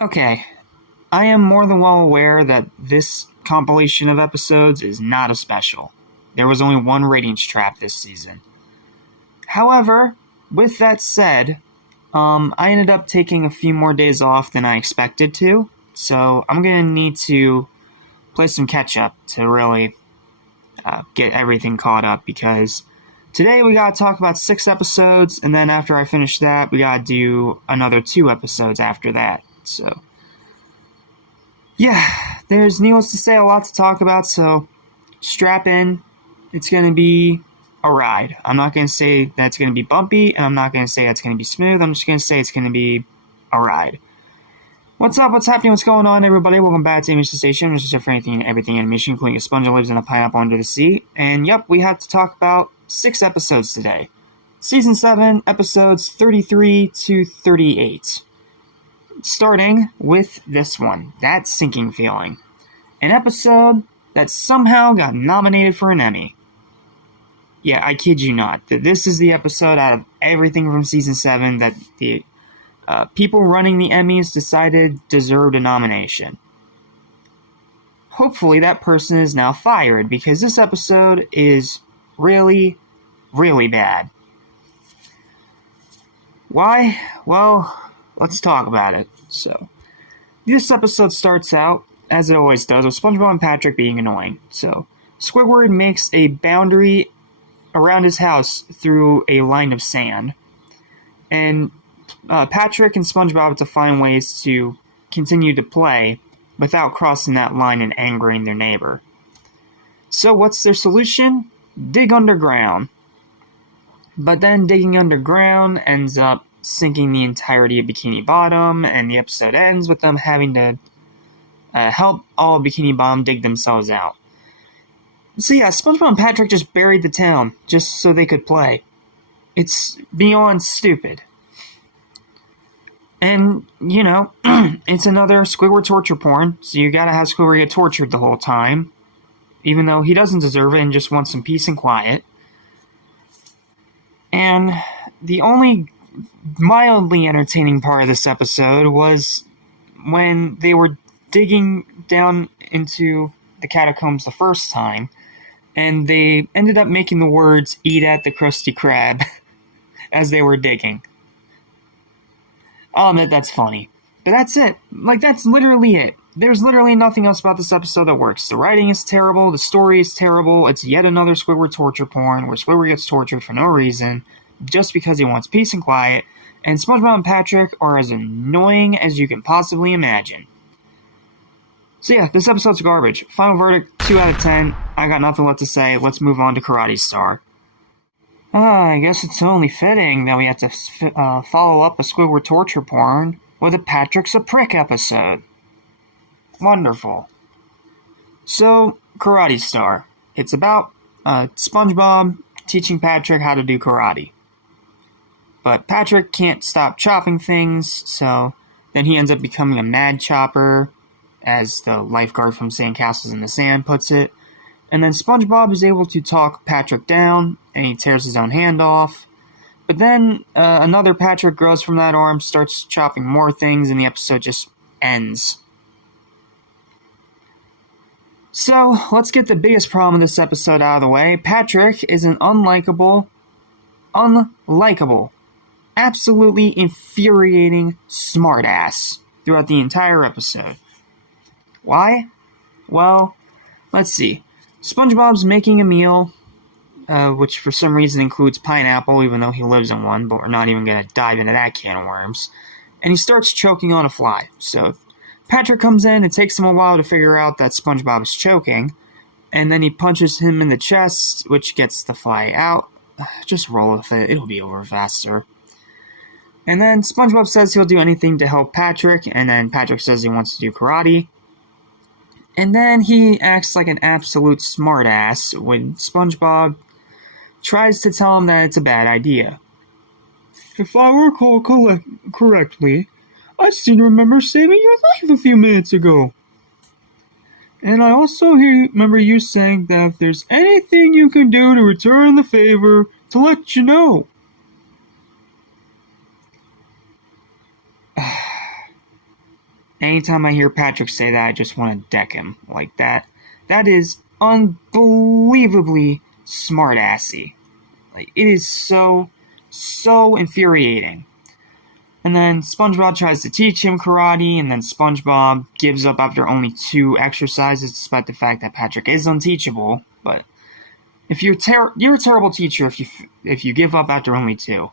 Okay, I am more than well aware that this compilation of episodes is not a special. There was only one ratings trap this season. However, with that said, I ended up taking a few more days off than I expected to, so I'm going to need to play some catch-up to really get everything caught up, because today we got to talk about 6 episodes, and then after I finish that, we got to do another 2 episodes after that. So, yeah, there's needless to say a lot to talk about, so strap in. It's going to be a ride. I'm not going to say that it's going to be bumpy, and I'm not going to say it's going to be smooth. I'm just going to say it's going to be a ride. What's up? What's happening? What's going on, everybody? Welcome back to Animation Station, which is for anything and everything animation, including a sponge that lives in a pineapple under the sea. And yep, we have to talk about 6 episodes today. Season 7, episodes 33 to 38. Starting with this one, That Sinking Feeling. An episode that somehow got nominated for an Emmy. Yeah, I kid you not. This is the episode out of everything from Season 7 that the people running the Emmys decided deserved a nomination. Hopefully that person is now fired, because this episode is really, really bad. Why? Well, let's talk about it. So, this episode starts out, as it always does, with SpongeBob and Patrick being annoying. So, Squidward makes a boundary around his house through a line of sand. And Patrick and SpongeBob have to find ways to continue to play without crossing that line and angering their neighbor. So what's their solution? Dig underground. But then digging underground ends up sinking the entirety of Bikini Bottom, and the episode ends with them having to help all of Bikini Bottom dig themselves out. So yeah, SpongeBob and Patrick just buried the town just so they could play. It's beyond stupid. And, you know, it's another Squidward torture porn, so you gotta have Squidward get tortured the whole time, even though he doesn't deserve it and just wants some peace and quiet. And the only mildly entertaining part of this episode was when they were digging down into the catacombs the first time, and they ended up making the words, "Eat at the Krusty Krab," as they were digging. I'll admit that's funny. But that's it. Like, that's literally it. There's literally nothing else about this episode that works. The writing is terrible, the story is terrible, it's yet another Squidward torture porn, where Squidward gets tortured for no reason, just because he wants peace and quiet, and SpongeBob and Patrick are as annoying as you can possibly imagine. So yeah, this episode's garbage. Final verdict, 2 out of 10. I got nothing left to say. Let's move on to Karate Star. I guess it's only fitting that we have to follow up a Squidward torture porn with a Patrick's a Prick episode. Wonderful. So, Karate Star. It's about SpongeBob teaching Patrick how to do karate. But Patrick can't stop chopping things, so then he ends up becoming a mad chopper, as the lifeguard from Sandcastles in the Sand puts it. And then SpongeBob is able to talk Patrick down, and he tears his own hand off. But then another Patrick grows from that arm, starts chopping more things, and the episode just ends. So, let's get the biggest problem of this episode out of the way. Patrick is an unlikable, absolutely infuriating smartass throughout the entire episode. Why? Well, let's see. SpongeBob's making a meal, which for some reason includes pineapple, even though he lives in one, but we're not even going to dive into that can of worms. And he starts choking on a fly. So Patrick comes in, it takes him a while to figure out that SpongeBob is choking, and then he punches him in the chest, which gets the fly out. Just roll with it, it'll be over faster. And then SpongeBob says he'll do anything to help Patrick, and then Patrick says he wants to do karate. And then he acts like an absolute smartass when SpongeBob tries to tell him that it's a bad idea. If I recall correctly, I seem to remember saving your life a few minutes ago. And I also remember you saying that if there's anything you can do to return the favor, to let you know. Anytime I hear Patrick say that, I just want to deck him like that. That is unbelievably smart-assy. Like, it is so infuriating. And then SpongeBob tries to teach him karate, and then SpongeBob gives up after only 2 exercises, despite the fact that Patrick is unteachable. But if you're a terrible teacher if you give up after only 2.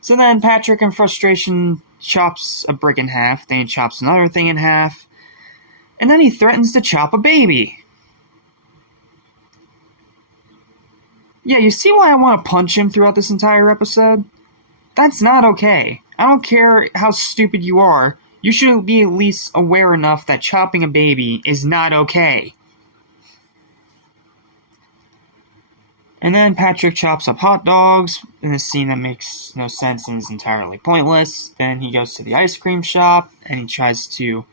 So then Patrick, in frustration, chops a brick in half, then he chops another thing in half, and then he threatens to chop a baby. Yeah, you see why I want to punch him throughout this entire episode? That's not okay. I don't care how stupid you are, you should be at least aware enough that chopping a baby is not okay. And then Patrick chops up hot dogs in a scene that makes no sense and is entirely pointless. Then he goes to the ice cream shop and he tries to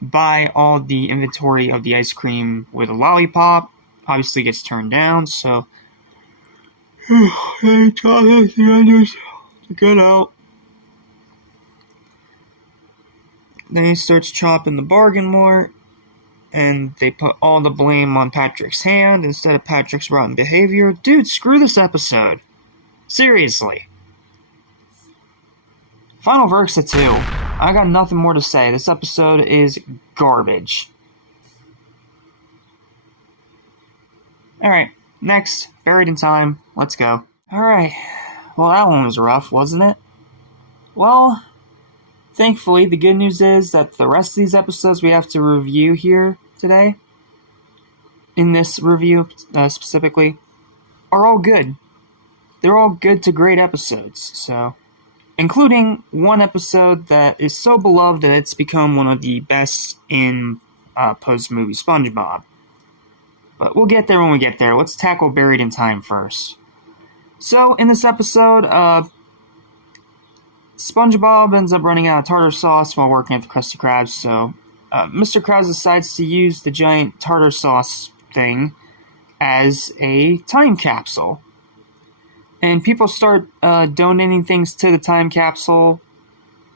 buy all the inventory of the ice cream with a lollipop. Obviously gets turned down, so get out. Then he starts chopping the bargain more, and they put all the blame on Patrick's hand instead of Patrick's rotten behavior. Dude, screw this episode. Seriously. Final verdict's a 2. I got nothing more to say. This episode is garbage. Alright, next, Buried in Time. Let's go. Alright, well that one was rough, wasn't it? Well, thankfully, the good news is that the rest of these episodes we have to review here today, in this review specifically, are all good. They're all good to great episodes, so, including one episode that is so beloved that it's become one of the best in post-movie SpongeBob. But we'll get there when we get there. Let's tackle Buried in Time first. So, in this episode, SpongeBob ends up running out of tartar sauce while working at the Krusty Krabs, so Mr. Krabs decides to use the giant tartar sauce thing as a time capsule. And people start donating things to the time capsule,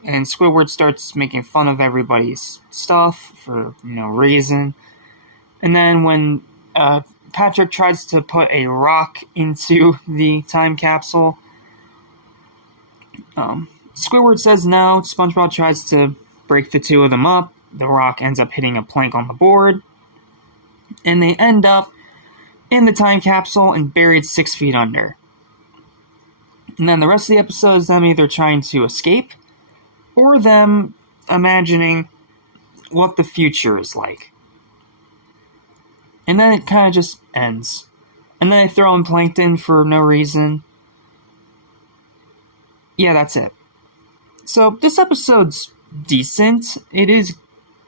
and Squidward starts making fun of everybody's stuff for no reason. And then when Patrick tries to put a rock into the time capsule, Squidward says no. SpongeBob tries to break the two of them up. The rock ends up hitting a plank on the board. And they end up in the time capsule and buried 6 feet under. And then the rest of the episode is them either trying to escape or them imagining what the future is like. And then it kind of just ends. And then they throw in Plankton for no reason. Yeah, that's it. So, this episode's decent. It is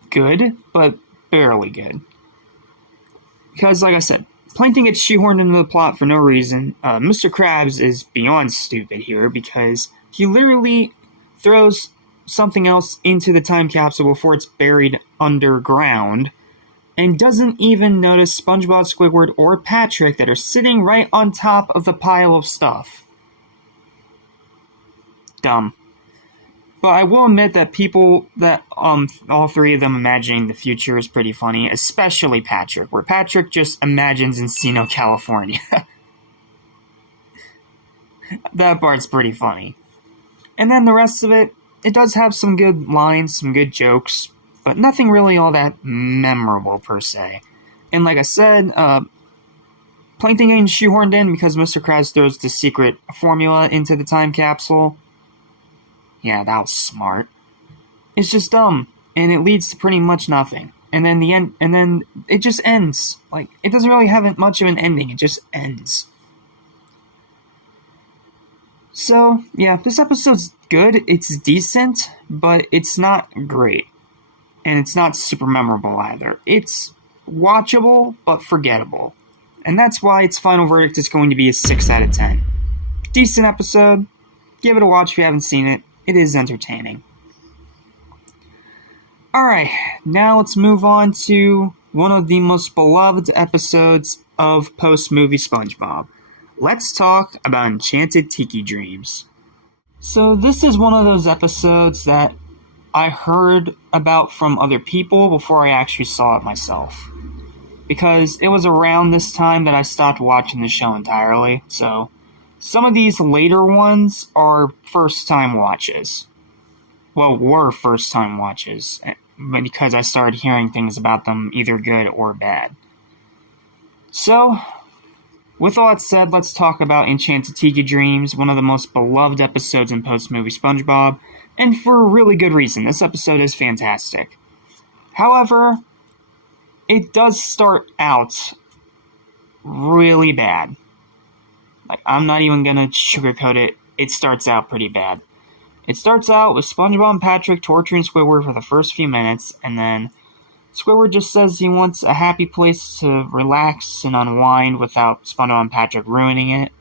good, but barely good. Because, like I said, Plankton gets shoehorned into the plot for no reason. Mr. Krabs is beyond stupid here because he literally throws something else into the time capsule before it's buried underground and doesn't even notice SpongeBob, Squidward, or Patrick that are sitting right on top of the pile of stuff. Dumb. But I will admit that people that, all 3 of them imagining the future is pretty funny, especially Patrick, where Patrick just imagines Encino, California. That part's pretty funny. And then the rest of it, it does have some good lines, some good jokes, but nothing really all that memorable per se. And like I said, Plankton getting shoehorned in because Mr. Krabs throws the secret formula into the time capsule. Yeah, that was smart. It's just dumb, and it leads to pretty much nothing. And then it just ends. Like, it doesn't really have much of an ending, it just ends. So, yeah, this episode's good, it's decent, but it's not great. And it's not super memorable either. It's watchable, but forgettable. And that's why its final verdict is going to be a 6 out of 10. Decent episode. Give it a watch if you haven't seen it. It is entertaining. Alright, now let's move on to one of the most beloved episodes of post-movie SpongeBob. Let's talk about Enchanted Tiki Dreams. So this is one of those episodes that I heard about from other people before I actually saw it myself. Because it was around this time that I stopped watching the show entirely, so some of these later ones are first-time watches. Well, were first-time watches, because I started hearing things about them either good or bad. So, with all that said, let's talk about Enchanted Tiki Dreams, one of the most beloved episodes in post-movie SpongeBob, and for a really good reason. This episode is fantastic. However, it does start out really bad. Like, I'm not even gonna sugarcoat it. It starts out pretty bad. It starts out with SpongeBob and Patrick torturing Squidward for the first few minutes, and then Squidward just says he wants a happy place to relax and unwind without SpongeBob and Patrick ruining it.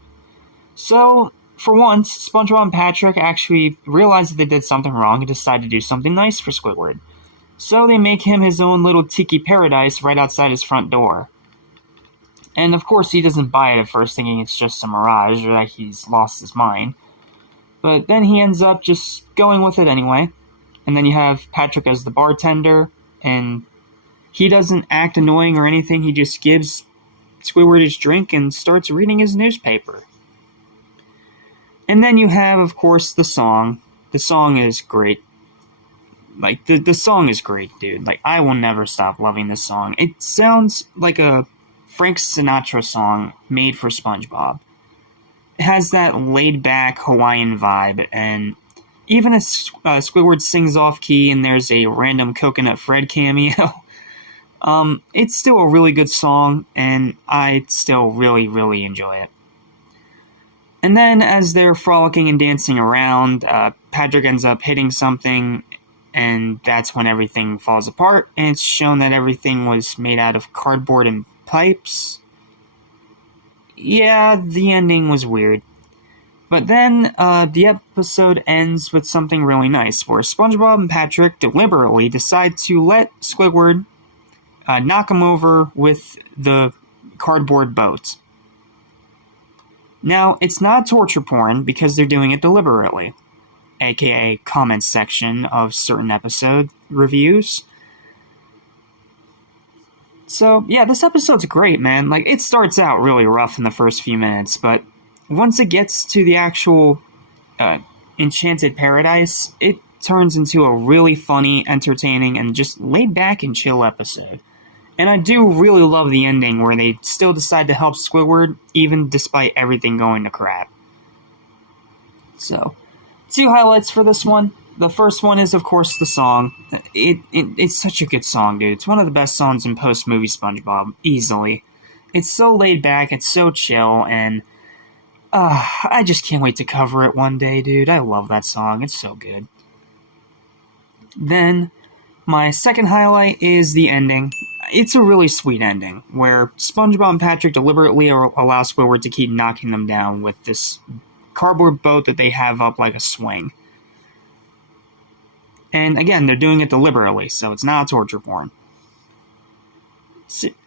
So, for once, SpongeBob and Patrick actually realize that they did something wrong and decide to do something nice for Squidward. So they make him his own little tiki paradise right outside his front door. And of course he doesn't buy it at first, thinking it's just a mirage or that he's lost his mind. But then he ends up just going with it anyway. And then you have Patrick as the bartender, and he doesn't act annoying or anything, he just gives Squidward his drink and starts reading his newspaper. And then you have, of course, the song. The song is great. Like, the song is great, dude. Like, I will never stop loving this song. It sounds like a Frank Sinatra song made for SpongeBob. It has that laid-back Hawaiian vibe, and even if Squidward sings off-key and there's a random Coconut Fred cameo, it's still a really good song, and I still really, really enjoy it. And then, as they're frolicking and dancing around, Patrick ends up hitting something, and that's when everything falls apart, and it's shown that everything was made out of cardboard and pipes. Yeah, the ending was weird. But then, the episode ends with something really nice, where SpongeBob and Patrick deliberately decide to let Squidward knock him over with the cardboard boat. Now, it's not torture porn because they're doing it deliberately, aka comments section of certain episode reviews. So, yeah, this episode's great, man. Like, it starts out really rough in the first few minutes, but once it gets to the actual Enchanted Paradise, it turns into a really funny, entertaining, and just laid-back and chill episode. And I do really love the ending where they still decide to help Squidward, even despite everything going to crap. So, 2 highlights for this one. The first one is, of course, the song. It's such a good song, dude. It's one of the best songs in post-movie SpongeBob, easily. It's so laid back, it's so chill, and I just can't wait to cover it one day, dude. I love that song. It's so good. Then, my second highlight is the ending. It's a really sweet ending, where SpongeBob and Patrick deliberately allow Squidward to keep knocking them down with this cardboard boat that they have up like a swing. And again, they're doing it deliberately, so it's not torture porn.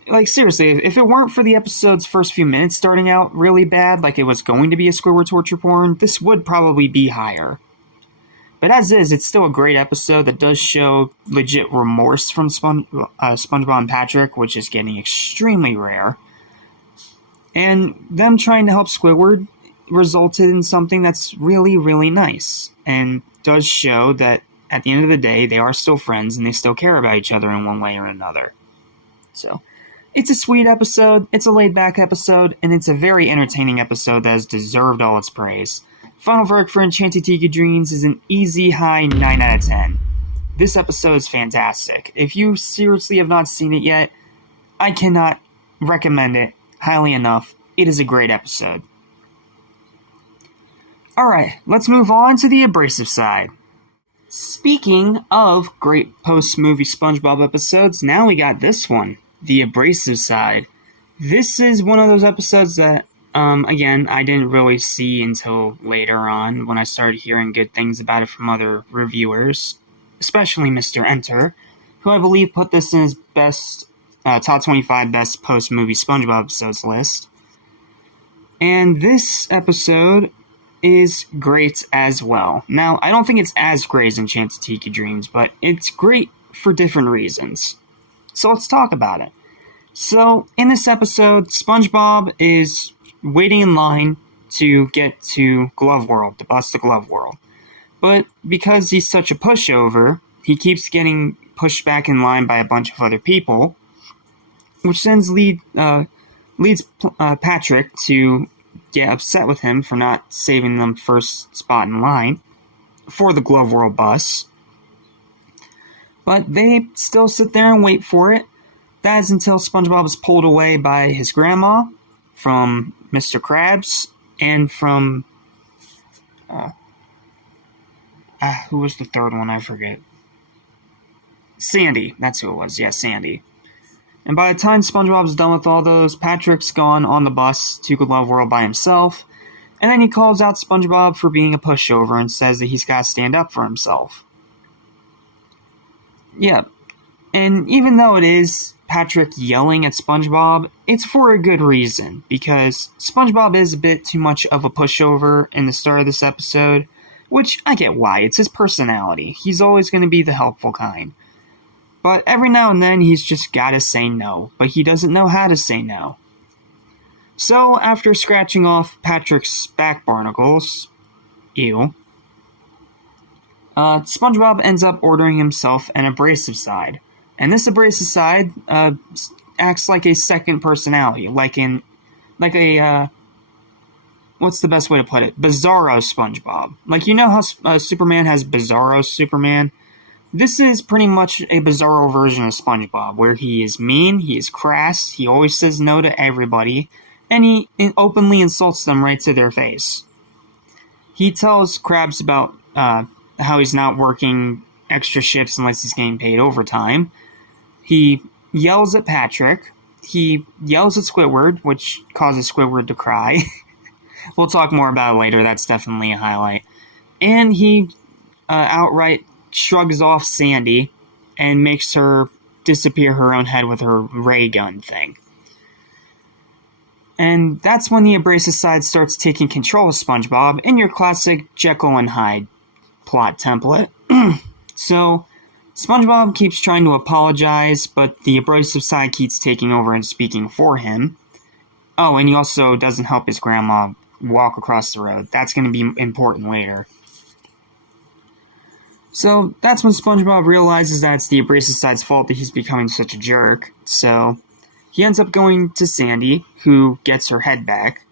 Like, seriously, if it weren't for the episode's first few minutes starting out really bad, like it was going to be a Squidward torture porn, this would probably be higher. But as is, it's still a great episode that does show legit remorse from SpongeBob and Patrick, which is getting extremely rare. And them trying to help Squidward resulted in something that's really, really nice, and does show that at the end of the day, they are still friends and they still care about each other in one way or another. So, it's a sweet episode, it's a laid-back episode, and it's a very entertaining episode that has deserved all its praise. Final verdict for Enchanted Tiki Dreams is an easy high 9 out of 10. This episode is fantastic. If you seriously have not seen it yet, I cannot recommend it highly enough. It is a great episode. Alright, let's move on to the Abrasive Side. Speaking of great post-movie SpongeBob episodes, now we got this one, the Abrasive Side. This is one of those episodes that, again, I didn't really see until later on when I started hearing good things about it from other reviewers, especially Mr. Enter, who I believe put this in his best, top 25 best post-movie SpongeBob episodes list. And this episode is great as well. Now, I don't think it's as great as Enchanted Tiki Dreams, but it's great for different reasons. So let's talk about it. So, in this episode, SpongeBob is waiting in line to get to Glove World, to bust the Glove World. But because he's such a pushover, he keeps getting pushed back in line by a bunch of other people, which then leads Patrick to get upset with him for not saving them first spot in line for the Glove World bus. But they still sit there and wait for it. That is until SpongeBob is pulled away by his grandma, from Mr. Krabs, and from... who was the third one? I forget. Sandy. That's who it was. Yeah, Sandy. And by the time SpongeBob's done with all those, Patrick's gone on the bus to Glove World by himself. And then he calls out SpongeBob for being a pushover and says that he's got to stand up for himself. Yeah. And even though it is Patrick yelling at SpongeBob, it's for a good reason. Because SpongeBob is a bit too much of a pushover in the start of this episode. Which, I get why. It's his personality. He's always going to be the helpful kind. But every now and then, he's just gotta say no. But he doesn't know how to say no. So, after scratching off Patrick's back barnacles, SpongeBob ends up ordering himself an Abrasive Side. And this Abrasive Side acts like a second personality. Like a what's the best way to put it? Bizarro SpongeBob. Like, you know how Superman has Bizarro Superman? This is pretty much a Bizarro version of SpongeBob, where he is mean, he is crass, he always says no to everybody, and he openly insults them right to their face. He tells Krabs about how he's not working extra shifts unless he's getting paid overtime. He yells at Patrick. He yells at Squidward, which causes Squidward to cry. We'll talk more about it later, that's definitely a highlight. And he outright shrugs off Sandy and makes her disappear her own head with her ray gun thing. And that's when the Abrasive Side starts taking control of SpongeBob in your classic Jekyll and Hyde plot template. So, SpongeBob keeps trying to apologize, but the Abrasive Side keeps taking over and speaking for him. Oh, and he also doesn't help his grandma walk across the road. That's going to be important later. So, that's when SpongeBob realizes that it's the Abrasive Side's fault that he's becoming such a jerk. So, he ends up going to Sandy, who gets her head back,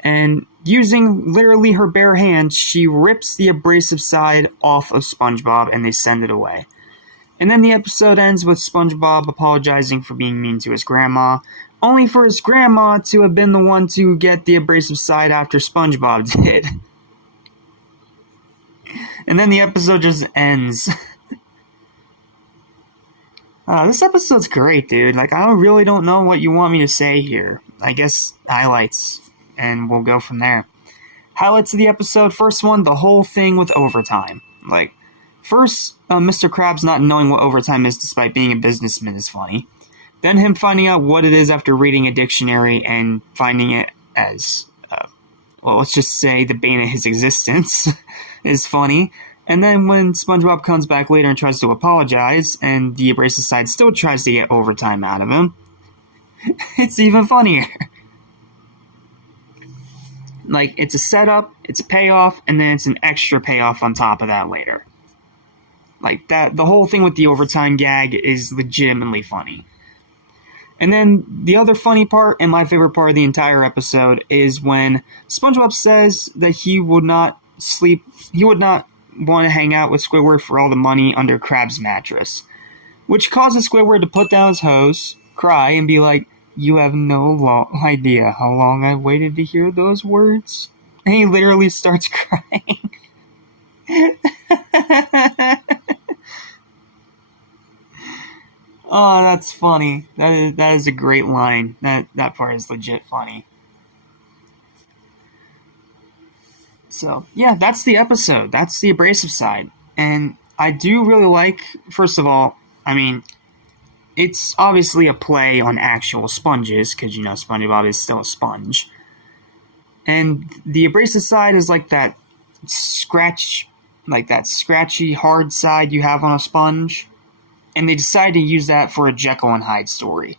and using literally her bare hands, she rips the Abrasive Side off of SpongeBob and they send it away. And then the episode ends with SpongeBob apologizing for being mean to his grandma, only for his grandma to have been the one to get the Abrasive Side after SpongeBob did. And then the episode just ends. This episode's great, dude. Like, I really don't know what you want me to say here. I guess highlights, and we'll go from there. Highlights of the episode. First one, the whole thing with overtime. Like, first, Mr. Krabs not knowing what overtime is despite being a businessman is funny. Then him finding out what it is after reading a dictionary and finding it as, well, let's just say the bane of his existence is funny. And then when SpongeBob comes back later and tries to apologize, and the Abrasive Side still tries to get overtime out of him, it's even funnier. Like, it's a setup, it's a payoff, and then it's an extra payoff on top of that later. Like, that, the whole thing with the overtime gag is legitimately funny. And then the other funny part, and my favorite part of the entire episode, is when SpongeBob says that he would not want to hang out with Squidward for all the money under Krabs' mattress. Which causes Squidward to put down his hose, cry, and be like, "You have no idea how long I waited to hear those words." And he literally starts crying. Oh, that's funny. That is a great line. That part is legit funny. So, yeah, that's the episode. That's the Abrasive Side. And I do really like, first of all, I mean, it's obviously a play on actual sponges, because, you know, SpongeBob is still a sponge. And the Abrasive Side is like that that scratchy, hard side you have on a sponge. And they decided to use that for a Jekyll and Hyde story.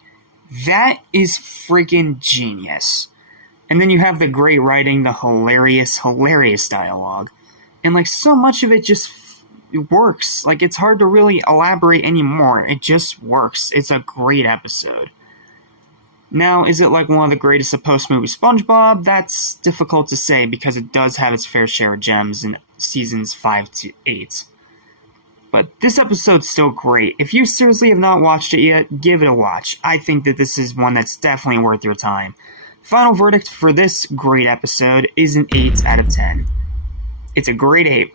That is freaking genius. And then you have the great writing, the hilarious dialogue. And, like, so much of it just works. Like, it's hard to really elaborate anymore. It just works. It's a great episode. Now, is it like one of the greatest of post-movie SpongeBob? That's difficult to say because it does have its fair share of gems in seasons 5 to 8. But this episode's still great. If you seriously have not watched it yet, give it a watch. I think that this is one that's definitely worth your time. Final verdict for this great episode is an 8 out of 10. It's a great 8.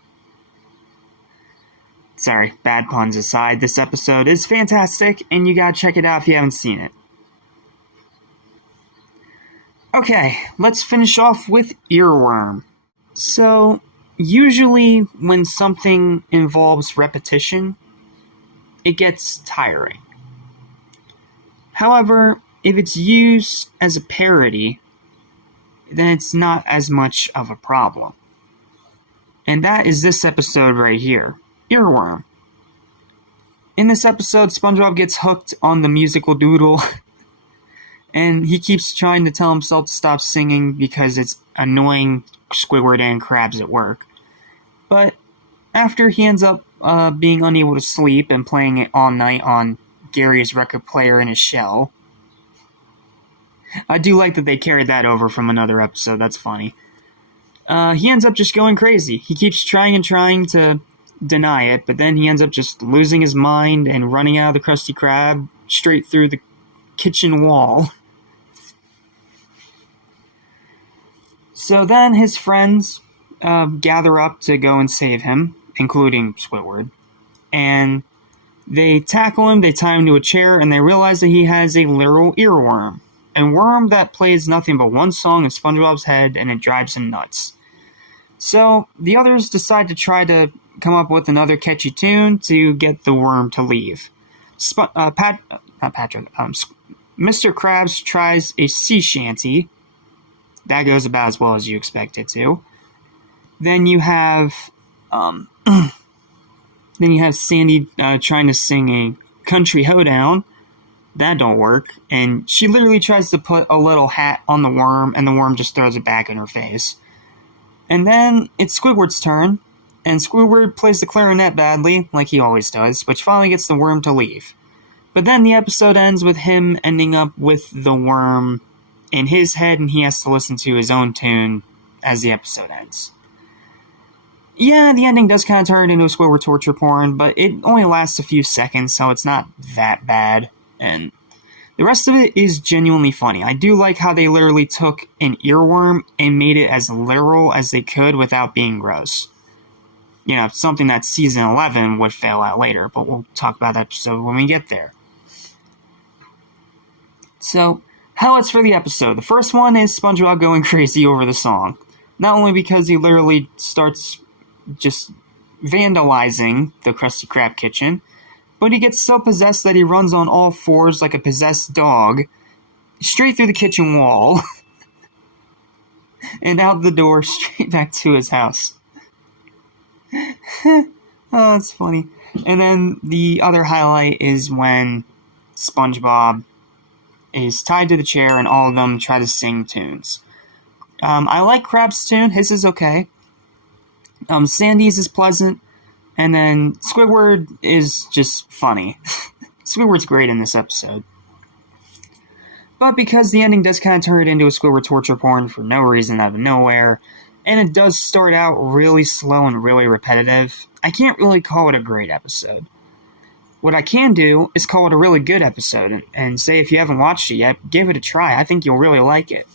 Sorry, bad puns aside, this episode is fantastic, and you gotta check it out if you haven't seen it. Okay, let's finish off with Earworm. So, usually when something involves repetition, it gets tiring. However, if it's used as a parody, then it's not as much of a problem. And that is this episode right here, Earworm. In this episode, SpongeBob gets hooked on the musical doodle, and he keeps trying to tell himself to stop singing because it's annoying Squidward and Krabs at work. But after he ends up being unable to sleep and playing it all night on Gary's record player in his shell, I do like that they carried that over from another episode. That's funny. He ends up just going crazy. He keeps trying to deny it, but then he ends up just losing his mind and running out of the Krusty Krab straight through the kitchen wall. So then his friends gather up to go and save him, including Squidward. And they tackle him, they tie him to a chair, and they realize that he has a literal earworm. A worm that plays nothing but one song in SpongeBob's head, and it drives him nuts. So the others decide to try to come up with another catchy tune to get the worm to leave. Mr. Krabs tries a sea shanty. That goes about as well as you expect it to. Then you have Sandy trying to sing a country hoedown. That don't work. And she literally tries to put a little hat on the worm, and the worm just throws it back in her face. And then it's Squidward's turn, and Squidward plays the clarinet badly, like he always does, which finally gets the worm to leave. But then the episode ends with him ending up with the worm in his head, and he has to listen to his own tune as the episode ends. Yeah, the ending does kind of turn into a Squidward torture porn, but it only lasts a few seconds, so it's not that bad. And the rest of it is genuinely funny. I do like how they literally took an earworm and made it as literal as they could without being gross. You know, something that season 11 would fail at later, but we'll talk about that episode when we get there. So, highlights for the episode. The first one is SpongeBob going crazy over the song. Not only because he literally starts just vandalizing the Krusty Krab kitchen, but he gets so possessed that he runs on all fours like a possessed dog, straight through the kitchen wall, and out the door straight back to his house. Oh, that's funny. And then the other highlight is when SpongeBob is tied to the chair and all of them try to sing tunes. I like Krab's tune. His is okay. Sandy's is pleasant. And then Squidward is just funny. Squidward's great in this episode. But because the ending does kind of turn it into a Squidward torture porn for no reason out of nowhere, and it does start out really slow and really repetitive, I can't really call it a great episode. What I can do is call it a really good episode, and say if you haven't watched it yet, give it a try. I think you'll really like it.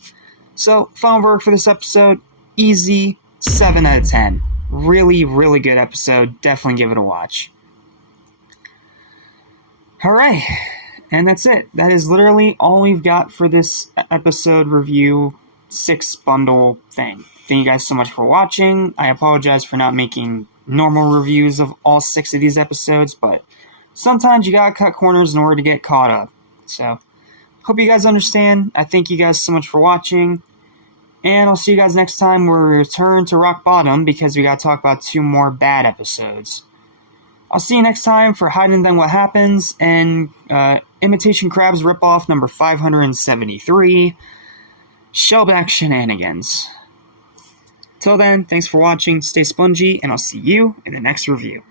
So, final verdict for this episode, easy 7 out of 10. Really, really good episode. Definitely give it a watch. Alright, and that's it. That is literally all we've got for this episode review 6 bundle thing. Thank you guys so much for watching. I apologize for not making normal reviews of all 6 of these episodes, but sometimes you gotta cut corners in order to get caught up. So, hope you guys understand. I thank you guys so much for watching. And I'll see you guys next time we return to Rock Bottom because we gotta talk about 2 more bad episodes. I'll see you next time for Hiding Then What Happens and Imitation Crabs ripoff number 573, Shellback Shenanigans. Till then, thanks for watching, stay spongy, and I'll see you in the next review.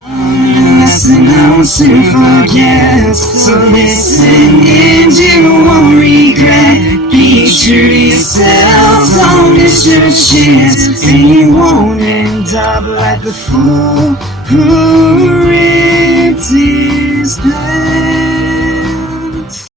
Lesson how to forget, so listen and you won't regret. Be true to yourself, don't miss your chance, and you won't end up like the fool who ripped his pants.